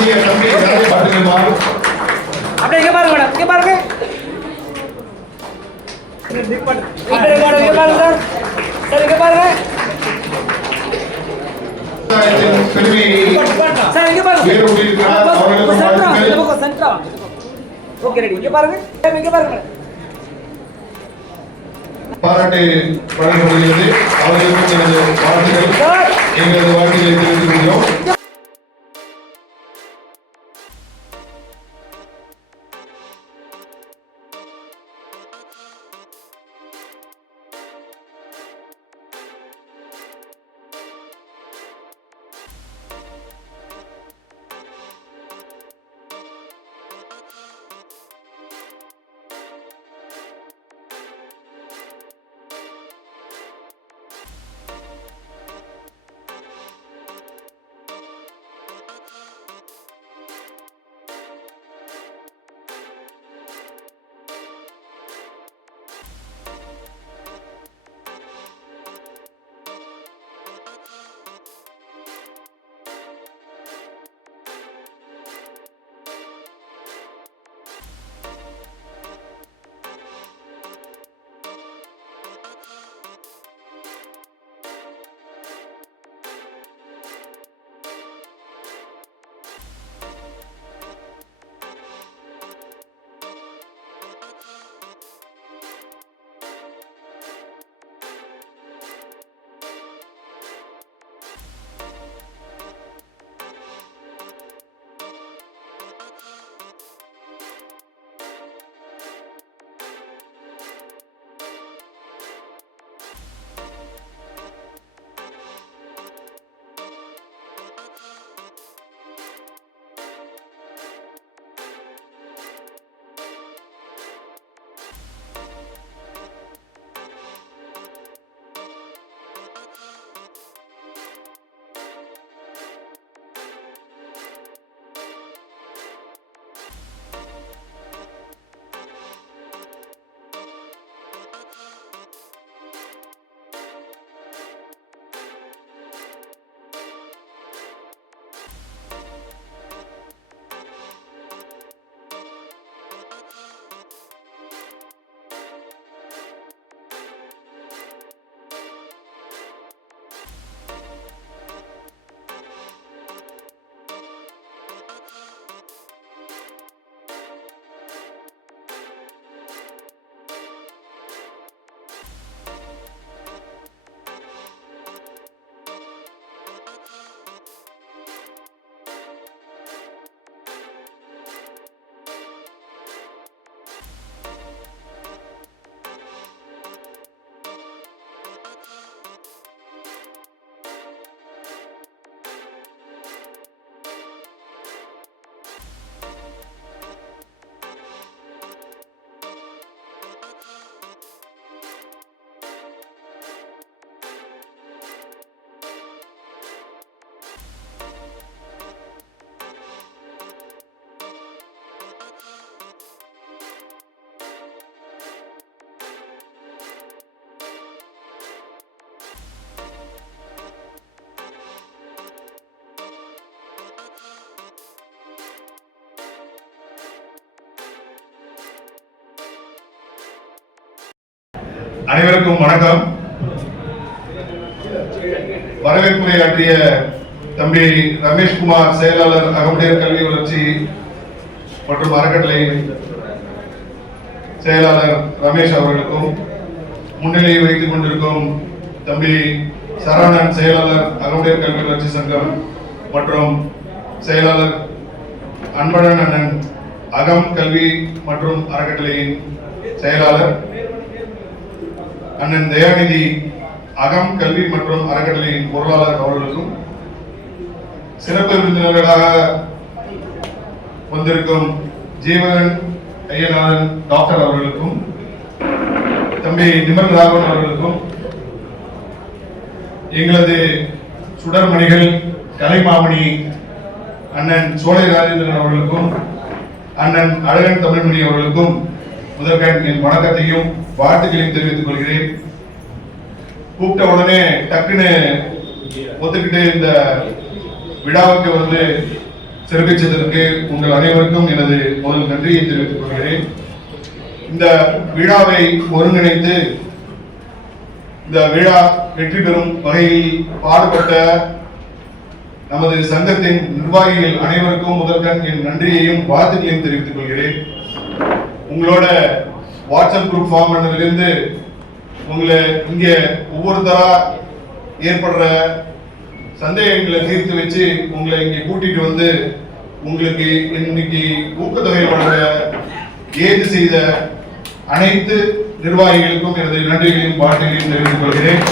இனிய தம்பி பாட்டுமா அப்படியே இங்க பாருங்க மேடம், இங்க பாருங்க. இங்க பாருங்க சார், இங்க பாருங்க. சார் இங்க பாருங்க. சென்ட்ரா. Okay ready. இங்க பாருங்க. இங்க பாருங்க. பாராட்டு வழங்கப்படுகிறது. அவர்களுக்கு எங்களது வாழ்த்துக்கள், எங்களது வாழ்த்துக்களை தெரிவித்துக் கொள்கிறோம். அனைவருக்கும் வணக்கம். வரவேற்புரையாற்றிய தம்பி ரமேஷ்குமார், செயலாளர், அகமுடையர் கல்வி வளர்ச்சி மற்றும் அறக்கட்டளை செயலாளர் ரமேஷ் அவர்களுக்கும், முன்னிலையை வைத்துக் கொண்டிருக்கும் தம்பி சரவணன், செயலாளர், அகமுடையர் கல்வி வளர்ச்சி சங்கம் மற்றும் செயலாளர் அன்பழகன் அண்ணன், அகம் கல்வி மற்றும் அறக்கட்டளையின் செயலாளர் அண்ணன் தயாநிதி, அகம் கல்வி மற்றும் அறக்கட்டளையின் பொருளாளர் அவர்களுக்கும், சிறப்பு விருந்தினர்களாக வந்திருக்கும் ஜீவன் ஐயனாரன் டாக்டர் அவர்களுக்கும், தம்பி நிமல் ராகவன் அவர்களுக்கும், எங்களது சுடர்மணிகள் கலைமாமணி அண்ணன் சோலை ராஜேந்திரன் அவர்களுக்கும், அண்ணன் அழகன் தமிழ்மணி அவர்களுக்கும் முதற்கண் என் வணக்கத்தையும் வாழ்த்துக்களையும் தெரிவித்துக் கொள்கிறேன். கூப்பிட்ட உடனே டக்குன்னு ஒத்துக்கிட்டு இந்த விழாவுக்கு வந்து சிறப்பித்ததற்கு உங்கள் அனைவருக்கும் எனது முதல் நன்றியை தெரிவித்துக் கொள்கிறேன். இந்த விழாவை ஒருங்கிணைத்து இந்த விழா வெற்றி பெறும் வகையில் பாடுபட்ட நமது சங்கத்தின் நிர்வாகிகள் அனைவருக்கும் முதற்கண் என் நன்றியையும் வாழ்த்துக்களையும் தெரிவித்துக் கொள்கிறேன். உங்களோட வாட்ஸ்அப் குரூப் ஃபார்ம் பண்ணதிலிருந்து உங்களை இங்க ஒவ்வொருத்தரா ஏற்படுற சந்தேகங்களை தீர்த்து வச்சு உங்களை இங்கே கூட்டிட்டு வந்து உங்களுக்கு இன்னைக்கு ஊக்கத்தொகை வழங்க ஏது செய்த அனைத்து நிர்வாகிகளுக்கும் எனது நன்றிகளையும் வாழ்த்துக்களையும் தெரிவித்துக் கொள்கிறேன்.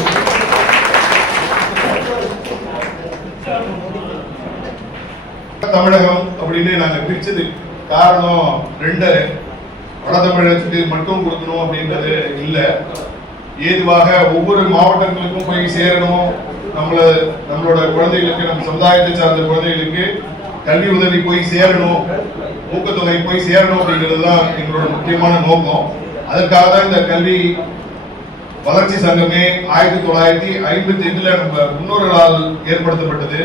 தமிழகம் அப்படின்னு நாங்க பிரிச்சது காரணம் ரெண்டு, வட தமிழகத்துக்கு மட்டும் கொடுக்கணும் அப்படின்றது இல்லை. ஏதுவாக ஒவ்வொரு மாவட்டங்களுக்கும் போய் சேரணும், நம்மளோட குழந்தைகளுக்கு, நம்ம சமுதாயத்தை சார்ந்த குழந்தைகளுக்கு கல்வி உதவி போய் சேரணும், ஊக்கத்தொகை போய் சேரணும் அப்படிங்கிறது தான் எங்களோட முக்கியமான நோக்கம். அதற்காக தான் இந்த கல்வி வளர்ச்சி சங்கமே 1958 நம்ம முன்னோர்களால் ஏற்படுத்தப்பட்டது.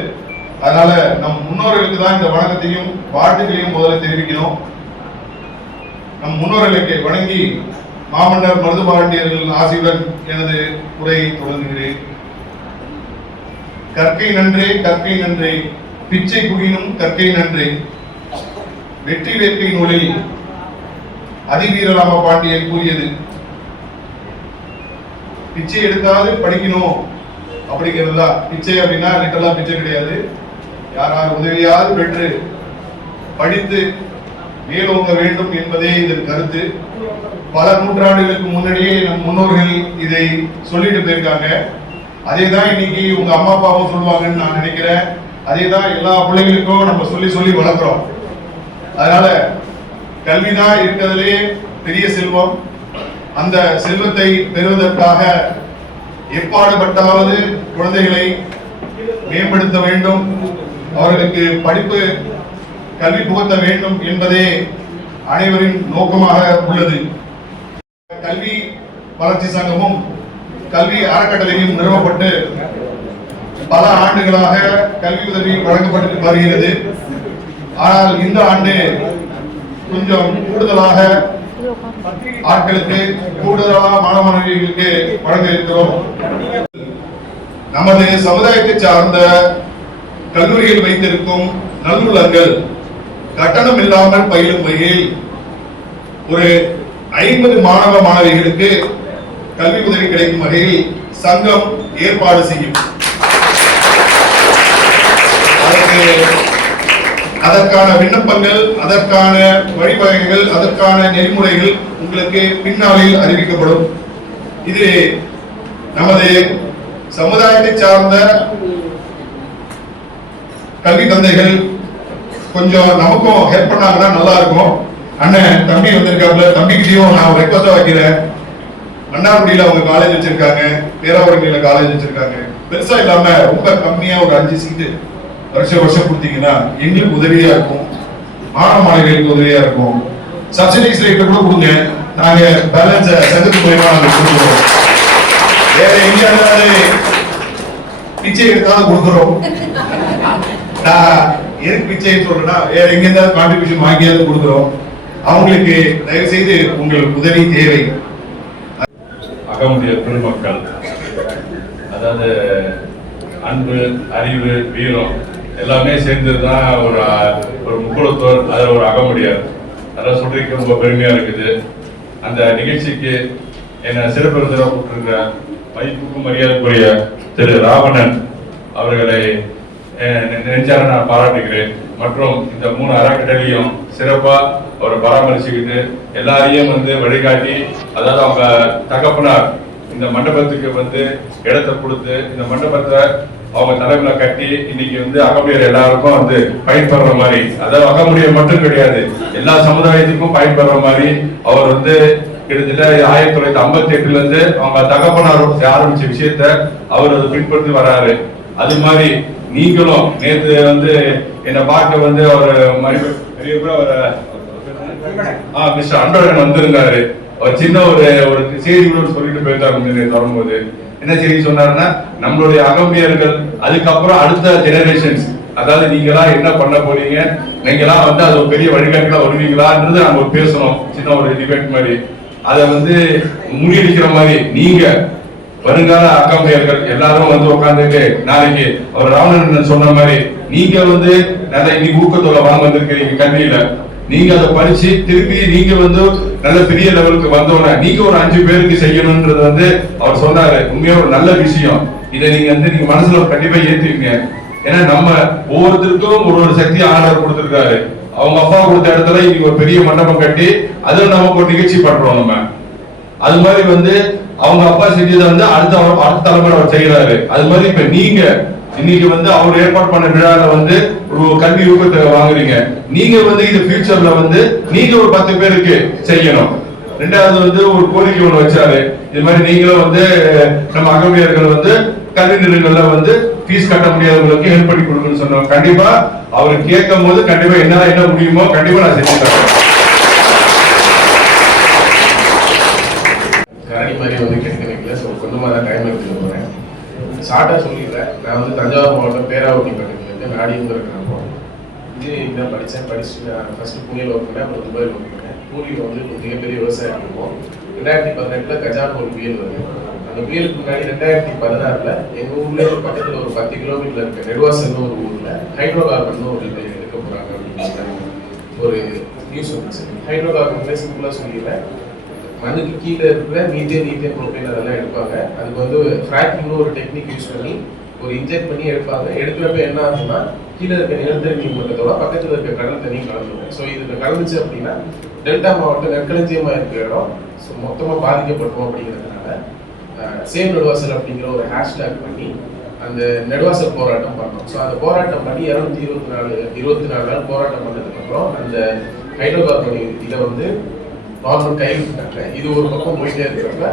அதனால நம் முன்னோர்களுக்கு தான் இந்த வணக்கத்தையும் வாழ்த்துக்களையும் முதல்ல தெரிவிக்கணும். நம் முன்னோர்களுக்கு வணங்கி மாமன்னர் மருதுபாண்டியர்கள் ஆசியுடன் எனது உரையை தொடங்குகிறேன். கற்கை நன்றே கற்கை நன்றே, பிச்சை புகினும் கற்கை நன்றே. வெற்றி வேட்கை நூலில் அதிவீரராம பாண்டியன் கூறியது, பிச்சை எடுத்தாவது படிக்கணும் அப்படிங்கிறது தான். பிச்சை அப்படின்னா லிட்டரலா பிச்சை கிடையாது, யாராவது உதவியாவது பெற்று படித்து மேலோங்க வேண்டும் என்பதே இதன் கருத்து. பல நூற்றாண்டுகளுக்கு முன்னாடியே நம் முன்னோர்கள் இதை சொல்லிட்டு போயிருக்காங்க. அதே தான் இன்னைக்கு உங்க அம்மா அப்பாவும் சொல்லுவாங்கன்னு நான் நினைக்கிறேன். அதே தான் எல்லா பிள்ளைகளுக்கும் நம்ம சொல்லி சொல்லி வளர்க்கிறோம். அதனால கல்விதான் இருக்கிறதுலே பெரிய செல்வம். அந்த செல்வத்தை பெறுவதற்காக எப்பாடுபட்டாவது குழந்தைகளை மேம்படுத்த வேண்டும், அவர்களுக்கு படிப்பு கல்வி புகட்ட வேண்டும் என்பதே அனைவரின் நோக்கமாக உள்ளது. கல்வி வளர்ச்சி சங்கமும் கல்வி அறக்கட்டளையும் நிறுவப்பட்டு பல ஆண்டுகளாக கல்வி உதவி வழங்கப்பட்டு வருகிறது. ஆனால் இந்த ஆண்டு கொஞ்சம் கூடுதலாக ஆட்களுக்கு, கூடுதலாக மாணவ மாணவிகளுக்கு வழங்க இருக்கிறோம். நமது சமுதாயத்தை சார்ந்த கல்லூரியில் வைத்திருக்கும் நல்லுள்ளங்கள் கட்டணம் இல்லாமல் பயிலும் வகையில் ஒரு 50 மாணவ மாணவிகளுக்கு கல்வி உதவி கிடைக்கும் வகையில் சங்கம் ஏற்பாடு செய்யும். அதற்கான விண்ணப்பங்கள், அதற்கான வழிவகைகள், அதற்கான நெறிமுறைகள் உங்களுக்கு பின்னாளில் அறிவிக்கப்படும். இது நமது சமுதாயத்தை சார்ந்த கல்வி தந்தைகள் கொஞ்சம் நமக்கும் ஹெல்ப் பண்ணாங்கன்னா நல்லா இருக்கும். அண்ணன் தம்பி வந்திருக்காப்புல, தம்பிக்கிட்டையும் நான் ரெக்வஸ்டா வைக்கிறேன். மன்னார்குடியில அவங்க காலேஜ் வச்சிருக்காங்க, பேராவூரணியில காலேஜ் வச்சிருக்காங்க. பெருசா இல்லாம ரொம்ப கம்மியா ஒரு 5 சீட்டு வருஷம் கொடுத்தீங்கன்னா எங்களுக்கு உதவியா இருக்கும், மாணவ மாணவிகளுக்கு உதவியா இருக்கும். சப்சிடைஸ் ரேட்ல கூட கொடுங்க, நாங்க பேலன்ஸ் சங்கத்து மூலமா நாங்க கொடுக்குறோம். வேற எங்கேயாவது பிச்சை எடுத்தாலும் கொடுக்குறோம். நான் எதுக்கு பிச்சை சொல்றேன்னா, வேற எங்க இருந்தாலும் கான்ட்ரிபியூஷன் வாங்கியாவது கொடுக்குறோம். அவங்களுக்கு தயவு செய்து உங்களுக்கு உதவி தேவை. அகமுடைய பெருமக்கள், அதாவது அன்பு, அறிவு, வீரம் எல்லாமே சேர்ந்ததுதான் ஒரு முக்குளத்தோர். அதில் ஒரு அகமுடியார். அதெல்லாம் சொல்றதுக்கு ரொம்ப பெருமையா இருக்குது. அந்த நிகழ்ச்சிக்கு என்ன சிறப்பு விருந்தினராக கூப்பிட்டிருக்கிற மதிப்புக்கும் மரியாதைக்குரிய திரு ராவணன் அவர்களை நெஞ்சார நான் பாராட்டுகிறேன். மற்றும் இந்த 3 அறக்கட்டளையும் சிறப்பா அவரை பராமரிச்சுக்கிட்டு எல்லாரையும் வழிகாட்டி, அதாவது அவங்க தகப்பனார் இந்த மண்டபத்துக்கு இடத்தை கொடுத்து இந்த மண்டபத்தை அவங்க தலைமையில கட்டி இன்னைக்கு அகமுடியர் எல்லாருக்கும் பயன்படுற மாதிரி, அதாவது அகமுடியர் மட்டும் கிடையாது, எல்லா சமுதாயத்துக்கும் பயன்படுற மாதிரி அவர் கிட்டத்தட்ட 1958 இருந்து அவங்க தகப்பனார் ஆரம்பிச்ச விஷயத்த அவர் பின்பற்றி வராரு. அது மாதிரி நீங்களும் நேற்று என்னை பார்க்க அவர் மிஸ்டர் அன்பழகன் வந்திருந்தாரு. ஒரு சின்ன ஒரு செய்தி கூட சொல்லிட்டு போயிருக்காரு. வரும்போது என்ன செய்தி சொன்னாருன்னா, நம்மளுடைய அகம்பியர்கள் அதுக்கப்புறம் அடுத்த ஜெனரேஷன்ஸ் அதாவது நீங்களா என்ன பண்ண போறீங்க, நீங்களா வந்து அது ஒரு பெரிய வழிகாட்டுல வருவீங்களான்றது நம்ம பேசணும். சின்ன ஒரு டிபேட் மாதிரி அதை வந்து முறியடிக்கிற மாதிரி நீங்க வருங்கால அக்கம்பையர்கள் எல்லாரும் வந்து உட்காந்துட்டு நாளைக்கு அவர் ராவணன் சொன்ன மாதிரி நீங்க வந்து நல்ல இன்னைக்கு ஊக்கத்தொகை வாங்க வந்திருக்கிறீங்க கல்வியில, நீங்க அதை படிச்சு திருப்பி நீங்க வந்து நல்ல பெரிய லெவலுக்கு வந்தோட நீங்க ஒரு 5 பேருக்கு செய்யணும்ன்றது வந்து அவர் சொன்னாரு. உண்மையா ஒரு நல்ல விஷயம். இதை நீங்க வந்து நீங்க மனசுல கண்டிப்பா ஏத்துவீங்க. ஏன்னா நம்ம ஒவ்வொருத்தருக்கும் ஒரு சக்தி ஆர்டர் கொடுத்திருக்காரு. அவங்க அப்பா கொடுத்த இடத்துல இன்னைக்கு ஒரு பெரிய மண்டபம் கட்டி அதுல நமக்கு ஒரு நிகழ்ச்சி பண்றோம். நம்ம அது மாதிரி வந்து அவங்க அப்பா செஞ்சதை வந்து அடுத்த தலைமுறை அவர் செய்யறாரு. அது மாதிரி இப்ப நீங்க இன்னைக்கு வந்து அவர் ஏற்பாடு பண்ண விழால வந்து ஒரு கல்வி ஊக்கத்தை வாங்குறீங்க. நீங்க வந்து இந்த ஃபியூச்சர்ல வந்து நீங்க ஒரு 10 பேருக்கு செய்யணும். ரெண்டாவது வந்து ஒரு கோரிக்கை ஒண்ணு வச்சாரு. இது மாதிரி நீங்களும் வந்து நம்ம அகம்பியர்கள் வந்து கல்வி நிறுவனங்கள்ல வந்து ஃபீஸ் கட்ட முடியாதவங்களுக்கு ஹெல்ப் பண்ணி கொடுக்கணும்னு சொன்னோம். கண்டிப்பா அவர் கேட்கும் போது கண்டிப்பா என்ன முடியுமோ கண்டிப்பா நான் செஞ்சு தரேன். கரடி மாதிரி வந்து கிடைக்கல. ஸோ கொஞ்சமாக தான் டைம் எடுத்துக்க போகிறேன். ஷார்ட்டாக சொல்லிடுறேன். நான் வந்து தஞ்சாவூர் மாவட்டம் பேராவூட்டி பக்கத்தில் இருந்து நாடிங்கிற கிராமம். இன்ஜினியரிங் தான் படிச்சுட்டு நான் ஃபஸ்ட்டு புனேல ஒர்க் பண்ணேன், அப்புறம் துபாயில் ஒர்க் பண்ணேன். பூரியில் வந்து மிகப்பெரிய விவசாயம் இருக்கும். 2018 கஜான் ஒரு புயல் வருது. அந்த புயலுக்கு முன்னாடி 2016 எங்கள் ஊரில் பக்கத்தில் ஒரு 10 கிலோமீட்டர் இருக்க நெடுவாசல்னு ஒரு ஊரில் ஹைட்ரோ கார்பன் ஒரு இது எடுக்க போகிறாங்க அப்படின்னு ஒரு நியூஸ் வந்துச்சு. ஹைட்ரோ கார்பன் சிம்பிளாக சொல்லிடுறேன். மண்ணுக்கு கீழே இருக்கிற மீத்தேன் ப்ரோபைன் அதெல்லாம் எடுப்பாங்க. அதுக்கு வந்து ஃப்ராக்கிங்னு ஒரு டெக்னிக் யூஸ் பண்ணி ஒரு இன்ஜெக்ட் பண்ணி எடுப்பாங்க. எடுக்கிறப்ப என்ன ஆகுதுன்னா கீழே இருக்க நிலத்தடி நீர் மட்டத்தோட பக்கத்தில் இருக்க கடல் தண்ணியும் கலந்துடும். ஸோ இது கலந்துச்சு அப்படின்னா டெல்டா மாவட்டம் நெற்களஞ்சியமாக இருக்கிற இடம் ஸோ மொத்தமாக பாதிக்கப்பட்டோம். அப்படிங்கிறதுனால சேவ் நெடுவாசல் அப்படிங்கிற ஒரு ஹேஷ்டேக் பண்ணி அந்த நெடுவாசல் போராட்டம் பண்ணோம். ஸோ அந்த போராட்டம் பண்ணி 224 நாள் போராட்டம் பண்ணதுக்கப்புறம் அந்த ஹைட்ரோ கார்பன் இதை வந்து கவர்மெண்ட் கைவிட்டாங்க. இது ஒரு பக்கம் போயிட்டே இருக்கிறப்ப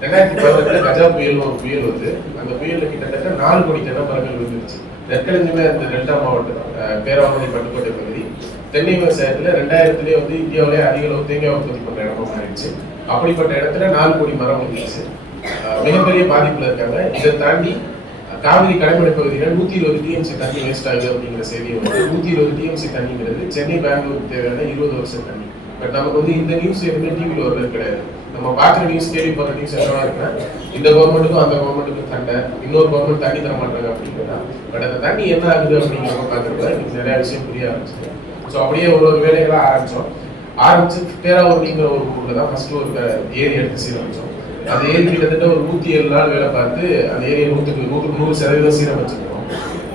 2018 கஜா புயல் ஒரு புயல் வந்து அந்த புயலில் கிட்டத்தட்ட 4 கோடி தென்னை மரங்கள் விழுந்துருச்சு. நெற்களஞ்சியமே இருந்த டெல்டா மாவட்டம் பேராவூரணி பட்டுக்கோட்டை பகுதி தென்னை விவசாயத்தில் 2000 வந்து இந்தியாவிலே அதிக அளவு தேங்காய் உற்பத்தி பண்ணுற இடமா மாறிடுச்சு. அப்படிப்பட்ட இடத்துல 4 கோடி மரம் வந்துருச்சு. மிகப்பெரிய பாதிப்புல இருக்காங்க. இதை தாண்டி காவிரி கடைமடை பகுதியில் 120 டிஎம்சி தண்ணி வேஸ்ட் ஆகுது அப்படிங்கிற செய்தியை வந்து 120 டிஎம்சி தண்ணிங்கிறது சென்னை பெங்களூருக்கு தேவையான 20 வருஷம் தண்ணி. பட் நமக்கு வந்து இந்த நியூஸ் எதுவுமே டிவியில் வருவது கிடையாது. நம்ம பார்க்குற நியூஸ் கேள்விப்படுற நியூஸ் என்னவா இருக்குன்னா இந்த கவர்மெண்ட்டுக்கும் அந்த கவர்மெண்ட்டுக்கும் சண்டை, இன்னொரு கவர்மெண்ட் தண்ணி தர மாட்டாங்க அப்படிங்கிறதா. பட் அந்த தண்ணி என்ன ஆகுது அப்படிங்கிறத பார்க்குறப்ப எனக்கு நிறைய விஷயம் புரிய ஆரம்பிச்சு. ஸோ அப்படியே ஒரு வேலைகளாக ஆரம்பிச்சு பேராவூர்ணிங்கிற ஒரு ஊரில் தான் ஃபர்ஸ்ட் ஒரு ஏரி எடுத்து சீரமைச்சோம். அந்த ஏரி கிட்டத்தட்ட ஒரு 107 நாள் வேலை பார்த்து அந்த ஏரியை 100% சீரமைச்சிருக்கோம்.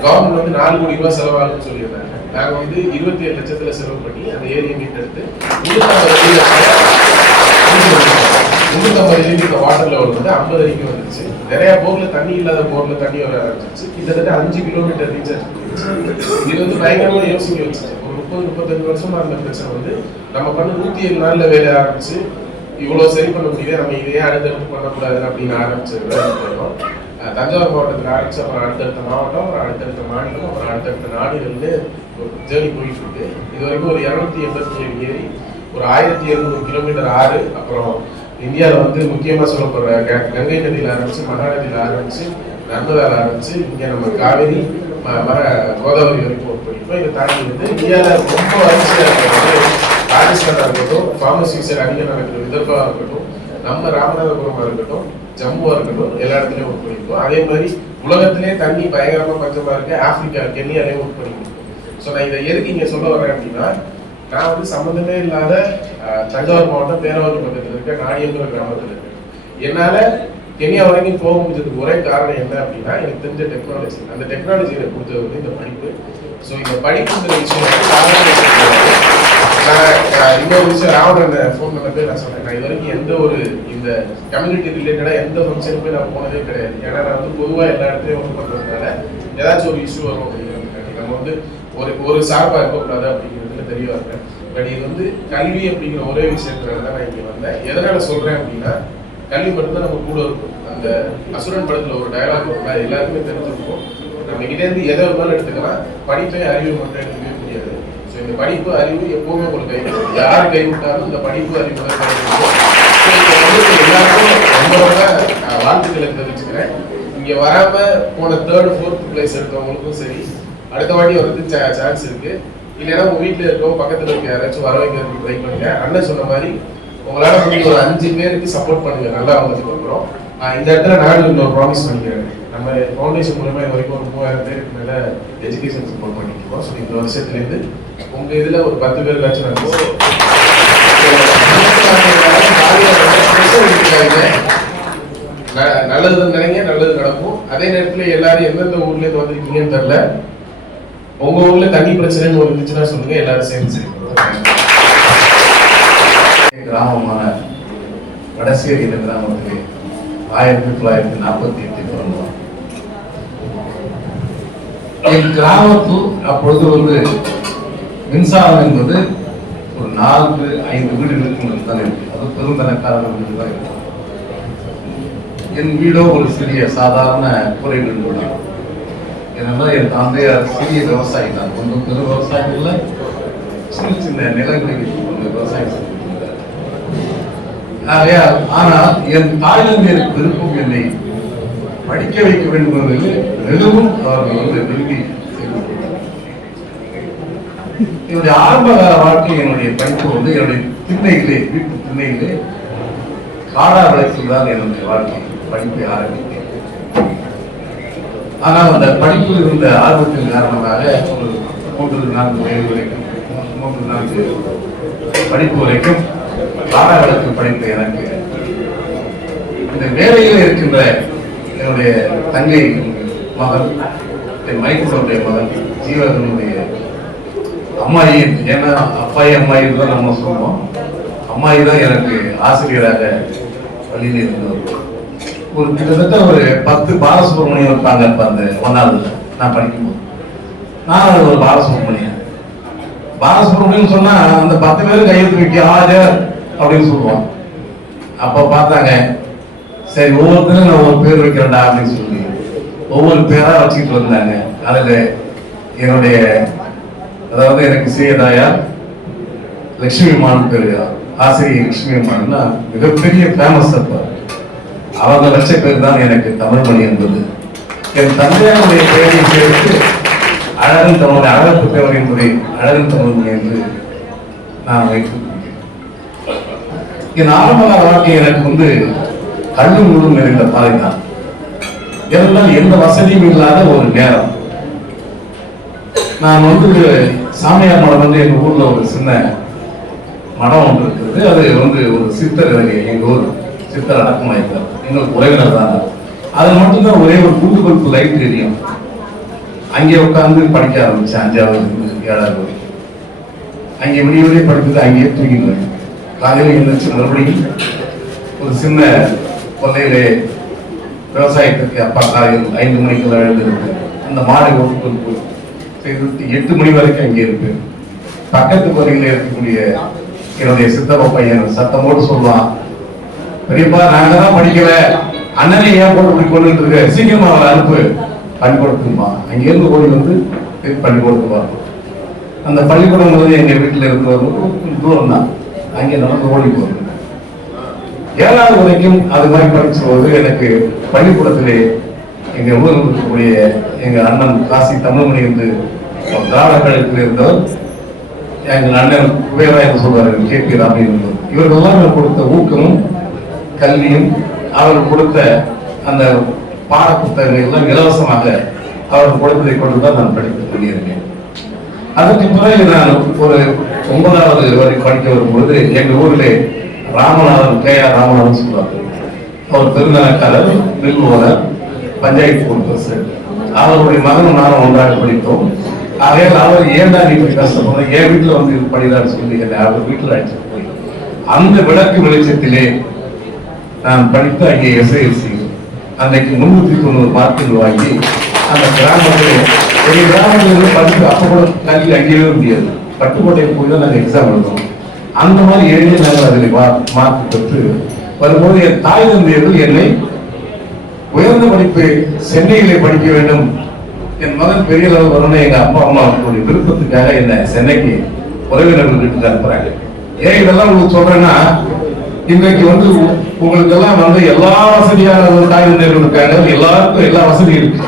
கவர்மெண்ட் வந்து 4 கோடி ரூபாய் செலவாகுன்னு சொல்லியிருந்தாங்க. நாங்கள் வந்து 27 லட்சத்துல செலவு பண்ணி அந்த ஏரியை மீட்டெடுத்து 350 லிட்டர் வாட்டர் லெவல் வந்து 50 அடிக்கு வந்துருச்சு. நிறைய போர்ல தண்ணி இல்லாத போர்ல தண்ணி வர ஆரம்பிச்சிருச்சு. கிட்டத்தட்ட 5 கிலோமீட்டர் ரீசார்ஜ் பண்ணிருச்சு. இது வந்து பயங்கரமா யோசிக்க வச்சுச்சு. ஒரு 30-35 வருஷமா இருந்த பிரச்சனை வந்து நம்ம பண்ண 107 நாள்ல வேலை ஆரம்பிச்சு இவ்வளவு சரி பண்ண முடியல, நம்ம இதையே அடுத்தடுத்து பண்ணக்கூடாது அப்படின்னு ஆரம்பிச்சது. தஞ்சாவூர் மாவட்டத்தில் ஆரம்பிச்சு அப்புறம் அடுத்தடுத்த மாவட்டம், அப்புறம் அடுத்தடுத்த மாநிலம், அப்புறம் அடுத்தடுத்த நாடுகள்னு ஒரு ஜேர்னி போயிட்டு இருக்கு. இது வரைக்கும் ஒரு 287 ஏரி, ஒரு 1200 கிலோமீட்டர் ஆறு, அப்புறம் இந்தியாவில் வந்து முக்கியமாக சொல்லப்படுற கங்கை நதியில் ஆரம்பிச்சு, மகாநதியில் ஆரம்பிச்சு, நர்மதாவில் ஆரம்பிச்சு, இங்கே நம்ம காவேரி கோதாவரி வரைக்கும் ஒர்க் பண்ணிப்போம். இதை தாண்டி வந்து இந்தியாவில் ரொம்ப வரிசையாக இருக்கிறது ராஜஸ்தானாக இருக்கட்டும், ஃபார்மசி அதிகம் நடக்கிற விதர்பாவாக இருக்கட்டும், நம்ம ராமநாதபுரமாக இருக்கட்டும், ஜம்முவா இருக்கட்டும், எல்லா இடத்துலையும் ஒர்க் பண்ணிப்போம். அதே மாதிரி உலகத்திலே தண்ணி பயங்கரமாக பஞ்சமாக இருக்கு ஆப்பிரிக்கா கென்யாலையும் ஒர்க் பண்ணிப்போம். ஸோ நான் இதை எதுக்கு இங்கே சொல்ல வரேன் அப்படின்னா, நான் வந்து சம்மந்தமே இல்லாத தஞ்சாவூர் மாவட்டம் பேராவூர் பக்கத்தில் இருக்க நாடியங்கிற கிராமத்தில் இருக்கேன். என்னால் கென்யா வரைக்கும் போக முடிஞ்சதுக்கு ஒரே காரணம் என்ன அப்படின்னா, எனக்கு தெரிஞ்ச டெக்னாலஜி. அந்த டெக்னாலஜி எனக்கு கொடுத்தது வந்து இந்த படிப்பு. ஸோ இந்த படிப்புங்கிற விஷயம் நான் இன்னொரு விஷயம் ராவணன் ஃபோன் பண்ணப்பே நான் சொன்னேன், நான் இது வரைக்கும் எந்த ஒரு இந்த கம்யூனிட்டி ரிலேட்டடாக எந்த ஃபங்க்ஷனுக்குமே நான் போனதே கிடையாது. ஏன்னா நான் வந்து பொதுவாக எல்லா இடத்துலையும் ஒர்க் பண்ணுறதுனால ஏதாச்சும் ஒரு இஷ்யூ வரும் அப்படிங்கிறதுக்காண்டி நம்ம வந்து ஒரு சார்பாக இருக்கக்கூடாது அப்படிங்கிறதுல தெரியவா இருக்கேன். பட் இது வந்து கல்வி அப்படிங்கிற ஒரே விஷயத்துக்காக தான் நான் இங்கே வந்தேன். எதனால் சொல்கிறேன் அப்படின்னா, கல்வி மட்டும்தான் நம்ம கூட இருக்கும். அந்த அசுரன் படத்தில் ஒரு டயலாக் இருக்குன்னா எல்லாருக்குமே தெரிஞ்சிருக்கும். நம்ம கிட்டேருந்து எதை இருந்தாலும் எடுத்துக்கலாம், படிப்பை அறிவு மட்டும் எடுத்துக்கவே முடியாது. ஸோ இந்த படிப்பு அறிவு எப்பவுமே உங்களுக்கு கைவிடும். யார் கைவிட்டாலும் இந்த படிப்பு அறிவு தான் கைவிடும். எல்லாருக்கும் ரொம்ப வாழ்த்துக்களை தெரிவிச்சுக்கிறேன். இங்கே வராமல் போன 3rd 4th பிளேஸ் எடுத்தவங்களுக்கும் சரி, அடுத்த வாட்டி வரதுக்கு சான்ஸ் இருக்கு. இல்லைன்னா உங்க வீட்டுல இருக்கோம் பக்கத்துல இருக்க யாராச்சும் வர வைக்கிறதுக்கு ட்ரை பண்ணுங்க. அண்ணன் சொன்ன மாதிரி உங்களால முடிஞ்ச ஒரு 5 பேருக்கு சப்போர்ட் பண்ணுங்க. நல்லா வந்ததுக்கு அப்புறம் இந்த இடத்துல நான் இன்னொரு ப்ராமிஸ் பண்ணிக்கிறேன். நம்ம ஃபவுண்டேஷன் மூலமா இது வரைக்கும் ஒரு 3000 பேருக்கு மேல எஜுகேஷன் சப்போர்ட் பண்ணிருக்கோம். ஸோ இந்த வருஷத்துலேருந்து உங்க இதுல ஒரு 10 பேருக்காச்சும் நல்லது நினைங்க, நல்லது நடக்கும். அதே நேரத்துல எல்லாரும் எந்தெந்த ஊர்ல இருந்து வந்திருக்கீங்கன்னு தெரியல. உங்க ஊர்ல தண்ணி பிரச்சனைன்னு ஒரு இருந்துச்சுன்னா சொல்லுங்க, எல்லாரும் சேர்ந்து சரி. கிராமமான வடசேரி என்ற கிராமத்திலே 1948 பிறந்தோம். என் கிராமத்தில் அப்பொழுது மின்சாரம் என்பது ஒரு 4-5 வீடுகளுக்கு தான் இருக்கு. அது பெருந்தனக்காரர்கள் வீடு தான் இருக்கும். என் வீடோ ஒரு சிறிய சாதாரண குறை வீடு கூட. ஏனென்றால் என் தந்தையார் சிறிய விவசாயி தான். ஒன்றும் பெரும் விவசாயம் இல்லை, சின்ன சின்ன நிலங்களில் விவசாயம் செஞ்சிருக்கிறார். ஆகையால் ஆனால் என் தாய்தந்தையருக்கு விருப்பம் என்னை படிக்க வைக்க வேண்டும் என்பதில் மிகவும் அவர்கள் விரும்பி என்னுடைய ஆரம்பகால வாழ்க்கை, என்னுடைய படிப்பு என்னுடைய திண்ணையிலே, வீட்டு திண்ணையிலே காடா வளர்ச்சியில் தான் என்னுடைய வாழ்க்கை படிப்பை ஆரம்பித்தேன். ஆனால் அந்த படிப்பில் இருந்த ஆர்வத்தின் காரணமாக ஒரு 3-4 வயது வரைக்கும் 3-4 படிப்பு வரைக்கும் காடா வளர்ச்சி படித்த எனக்கு இந்த வேலையில் இருக்கின்ற என்னுடைய தங்கை மகன், என் மைக்கனுடைய மகன் ஜீவகனுடைய அம்மாயி, ஏன்னா அப்பாயி அம்மாயி தான் நம்ம சொல்லுவோம். அம்மாயி தான் எனக்கு ஆசிரியராக பள்ளியில் இருந்தவர். ஒரு கிட்டத்தட்ட ஒரு 10 பாலசுப்ரமணியம் இருப்பாங்க. இப்ப அந்த 1ஆவதுல நான் படிக்கும்போது நான் ஒரு பாலசுப்ரமணியம் சொன்னா அந்த 10 பேரும் கையெழுத்து வைக்க ஆஜர் அப்படின்னு சொல்லுவோம். அப்ப பார்த்தாங்க, சரி ஒவ்வொருத்தரும் நான் ஒரு பேர் வைக்கிறேன்டா அப்படின்னு சொல்லி ஒவ்வொரு பேரா வச்சுக்கிட்டு வந்தாங்க. அதுல என்னுடைய, அதாவது எனக்கு சிறியதாயார் லட்சுமி அம்மான் பேரு, ஆசிரியர் லட்சுமி அம்மான்னா மிகப்பெரிய ஃபேமஸ். அப்ப அவங்க வச்ச பேர் தான் எனக்கு தமிழ்மணி என்பது. என் தந்தையாருடைய பெயரை சேர்த்து அழகன் தமிழ், அழகு தேவர் என்பதை அழகன் தமிழ்மணி என்று நான் வைத்து என் ஆரம்ப வாழ்க்கை எனக்கு கல்வி முழுவதும் நிறைந்த பாதை தான். இருந்தால் எந்த வசதியும் இல்லாத ஒரு நேரம். நான் சாமியார் மடம் எங்க ஊர்ல ஒரு சின்ன மடம் ஒன்று இருக்குது. அது ஒரு சித்தர், எங்க ஊர் சித்தர் அடக்கமாயிருக்கார், எங்களுக்கு உறவினர் தான். அது மட்டும்தான் ஒரே ஒரு கூட்டு பல்பு லைட் எரியும். அங்கே உட்காந்து படிக்க ஆரம்பிச்சேன். 5வது 7வது அங்கே விடிய படித்தது அங்கேயே தூங்கிடுவேன். காலையில் எழுந்திரிச்சு மறுபடியும் ஒரு சின்ன கொல்லையிலே விவசாயத்திற்கு அப்பா காலையில் 5 மணிக்கெல்லாம் எழுந்திருக்கு. அந்த மாடை ஓட்டுக்குள் போய் 8 மணி வரைக்கும் அங்கே இருப்பேன். பக்கத்து பகுதியில் இருக்கக்கூடிய என்னுடைய சித்தப்பா பையன் சத்தம் போட்டு சொல்லுவான், பெரியப்பா நாங்க தான் படிக்கல, அண்ணனை ஏன் போட்டு இப்படி கொண்டு இருக்க, சீக்கிரமா அவரை அனுப்பு பள்ளிக்கூடத்துக்குமா. அங்கிருந்து ஓடி பள்ளிக்கூடத்துக்கு வரும். அந்த பள்ளிக்கூடம் எங்க வீட்டுல இருக்கிறவங்க தூரம் தான், அங்கே நடந்து ஓடி போகுது. 7வது வரைக்கும் அது மாதிரி படிச்ச போது எனக்கு பள்ளிக்கூடத்திலே எங்க ஊரில் இருக்கக்கூடிய எங்க அண்ணன் காசி தமிழ்மணி என்று திராவிட கழகத்தில் இருந்தவர், எங்கள் அண்ணன் குபேரா என்று சொல்வார், KP ராமன் இருந்தவர். இவர்களெல்லாம் கொடுத்த ஊக்கமும் கல்வியும், அவர்கள் கொடுத்த அந்த பாட புத்தகங்கள் எல்லாம் இலவசமாக அவர்கள் கொடுத்ததை கொண்டுதான் நான் படித்துக் கொண்டிருக்கேன். அதற்கு பிறகு நான் ஒரு 9வது வரை படிக்க வரும்போது எங்க ஊரிலே ராமநாதன், KR ராமநாதன் சொல்வார்கள். அவர் பெருந்தனக்காரர், நெல்வோரர், பஞ்சாயத்து பொறுப்பு. அவருடைய மகனும் நானும் ஒன்றாக படித்தோம். ஆகையால் அவர் ஏண்டா நீ போய் கஷ்டப்படுற, என் வீட்டுல படிதான்னு சொல்லி அவர் வீட்டுல அழைச்சிட்டு போய் அந்த விளக்கு வெளிச்சத்திலே நான் படித்து அங்கே SILC அன்னைக்கு 390 மார்க்குகள் வாங்கி அந்த கிராமத்திலே, பெரிய கிராமத்தில் படித்து அப்ப கூட கல்வி அங்கேயே முடியாது, பட்டுக்கோட்டையில் போய் தான் நாங்கள் எக்ஸாம் எழுதணும். அந்த மாதிரி எழுதி நாங்கள் அதில் மார்க் பெற்று வரும்போது என் தாய் தந்தையர்கள் என்னை உயர்ந்த படிப்பு சென்னையிலே படிக்க வேண்டும், என் மகன் பெரிய அளவு வரணும், எங்க அப்பா அம்மா அவங்களுடைய விருப்பத்துக்காக என்ன சென்னைக்கு உறவினர்கள் வீட்டுக்கு அனுப்புறாங்க. ஏன் இதெல்லாம் உங்களுக்கு சொல்றேன்னா, இன்றைக்கு உங்களுக்கு எல்லாம் எல்லா வசதியான தாய் தந்தையர்கள் இருக்காங்க, எல்லாருக்கும் எல்லா வசதியும் இருக்கு.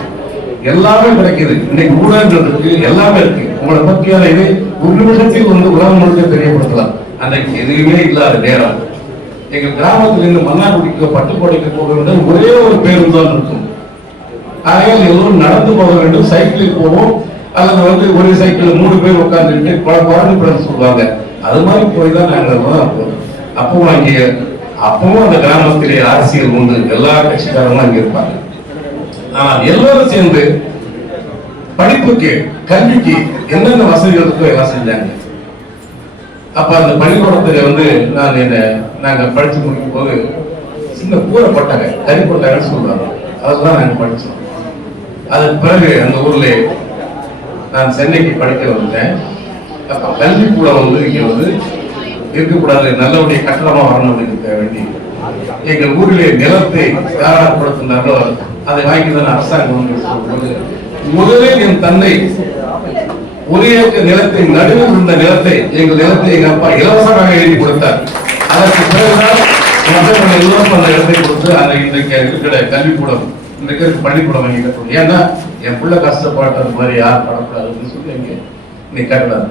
எல்லாமே கிடைக்குது. இன்னைக்கு ஊடகங்கள் இருக்கு, எல்லாமே இருக்கு. உங்களை பற்றியான இது ஒரு நிமிஷத்தில் வந்து உலகம் முழுக்க தெரியப்படுத்தலாம். அன்றைக்கு எதுவுமே இல்லாத நேரம் எங்க கிராமத்துல இருந்து மன்னார்குடிக்கு பட்டுக்கோட்டைக்கு போக வேண்டும் ஒரே ஒரு பேருந்து தான் இருக்கும். ஆகையால் எல்லோரும் நடந்து போக வேண்டும், சைக்கிளில் போவோம், அல்லது வந்து ஒரு சைக்கிள் 3 பேர் உட்கார்ந்துட்டு குழந்தை சொல்லுவாங்க. அது மாதிரி போய் தான் நாங்கள் அப்பவும் அந்த கிராமத்திலே அரசியல் உண்டு, எல்லா கட்சிக்காரங்களும் அங்கே இருப்பாங்க. ஆனால் எல்லோரும் சேர்ந்து படிப்புக்கு கல்விக்கு என்னென்ன வசதிகள் இருக்கோ எல்லாம் செஞ்சாங்க. அப்ப அந்த பள்ளிக்கூடத்துல வந்து நாங்க படிச்சு முடிக்கும் போது சின்ன கூரை போட்டாங்க, கறி போட்டாங்கன்னு சொல்லுவாங்க. அதெல்லாம் நாங்க படிச்சோம். அதுக்கு பிறகு அந்த ஊர்ல நான் சென்னைக்கு படிக்க வந்தேன். அப்ப கல்வி கூட வந்து இங்க வந்து இருக்கக்கூடாது, நல்லபடிய கட்டணமா வரணும் அப்படின்னு வேண்டி எங்கள் ஊரிலே நிலத்தை யாரார் கொடுத்திருந்தாரோ அதை வாங்கிதான் அரசாங்கம் முதலில் என் தந்தை ஒரு ஏக்கர் நிலத்தை நடுவில் இருந்த நிலத்தை எங்கள் நிலத்தை எங்க அப்பா இலவசமாக எழுதி கொடுத்தார். அதற்கு பிறகுதான் எல்லோரும் அந்த இடத்தை கொடுத்து அந்த இன்றைக்கு இருக்கிற கல்விக்கூடம் இன்றைக்கு பள்ளிக்கூடம் வாங்கி கட்டணும். ஏன்னா என் பிள்ளை கஷ்டப்பட்ட மாதிரி யார் படக்கூடாதுன்னு சொல்லி இங்க இன்னைக்கு கட்டலாம்.